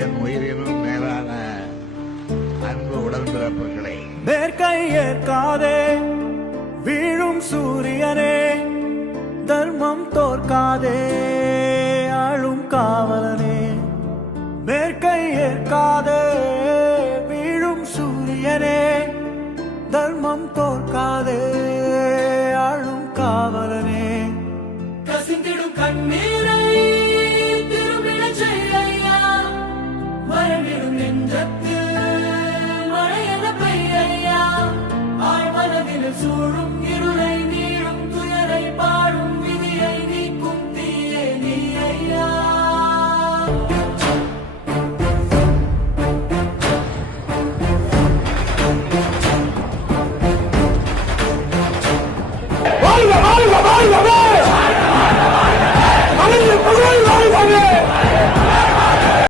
என் உயிரினும் மேலான அன்பு உடன்பிறப்புகளை, மேற்கை ஏற்காதே வீழும் சூரியனே, தர்மம் தோற்காதே ஆளும் காவலனே. மேற்கை ஏற்காதே